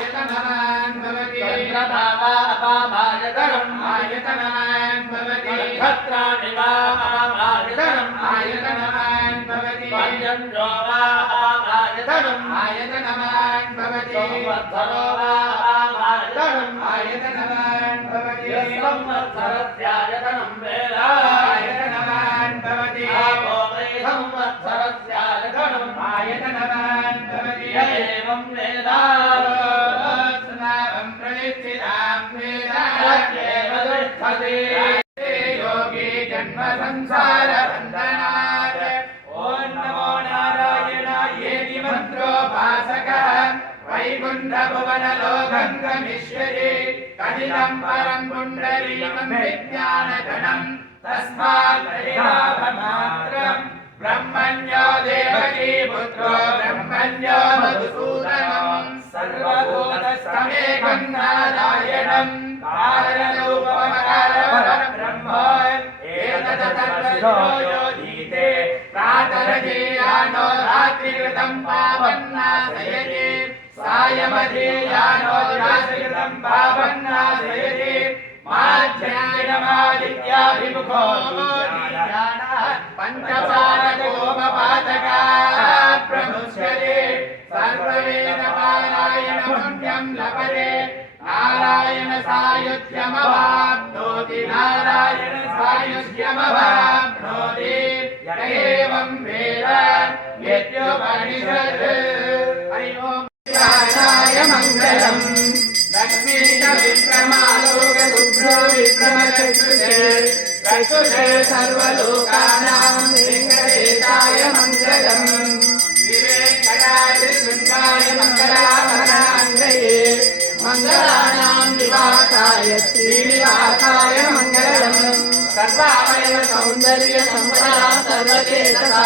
आयतनवान् भवति चन्द्रभावा अपामायतनम् आयतनवान् भवति नक्षत्राणि वा अपामायतनम् आयतनवान् भवति पर्जन्यो वा अपामायतनम् आयतनवान् भवति संवत्सरो वा अपामायतनम् आयतनवान् भवति संवत्सरस्यायतनं वेद आयतनवान् भवति आपो वै संवत्सरस्यायतनम् आयतनवान् भवति एवं वेद स्नावं प्रतिष्ठितां वेद तदेव तिष्ठति योगी जन्म संसार बन्धनात् ॐ नमो नारायणायेति मन्त्रोपासकः वैकुण्ठ भुवन लोकं गमिष्यति कथितं परं पुण्डरीकं विज्ञानगणं तस्मात् परिलाभमात्रम् ब्रह्मण्यो देवकी पुत्रो ब्रह्मण्यो मधुसूदनं सर्वभूतस्थमेकं नारायणं कारणरूपमकारब्रह्म एतदतर्वशो योधीते प्रातरधीयानो रात्रिकृतं पावन्नाशयति सायमधीयानो रात्रिकृतं पावन्नाशयति माध्यन्दिनमादित्याभिमुखो पञ्चपादकोपपादकात् प्रमुच्यते सर्ववेदपारायणपुण्यं लभते नारायण सायुज्यमवाप्नोति नारायण सायुज्यमवाप्नोति य एवं वेद यद्योपनिषत् हरि ओम् ध्यानाय मङ्गलम् लक्ष्मी च विक्रमालोकशुभ्रो विक्रमचक्षुषे चक्षुषे सर्वलोकानां वेङ्कटेशाय मङ्गलम् विवेङ्कटाद्रिशृङ्गाय मङ्गलाभरणाङ्गये मङ्गलानां निवासाय श्रीनिवासाय मङ्गलम् सर्वावयव सौन्दर्य सम्पदा सर्वचेतसा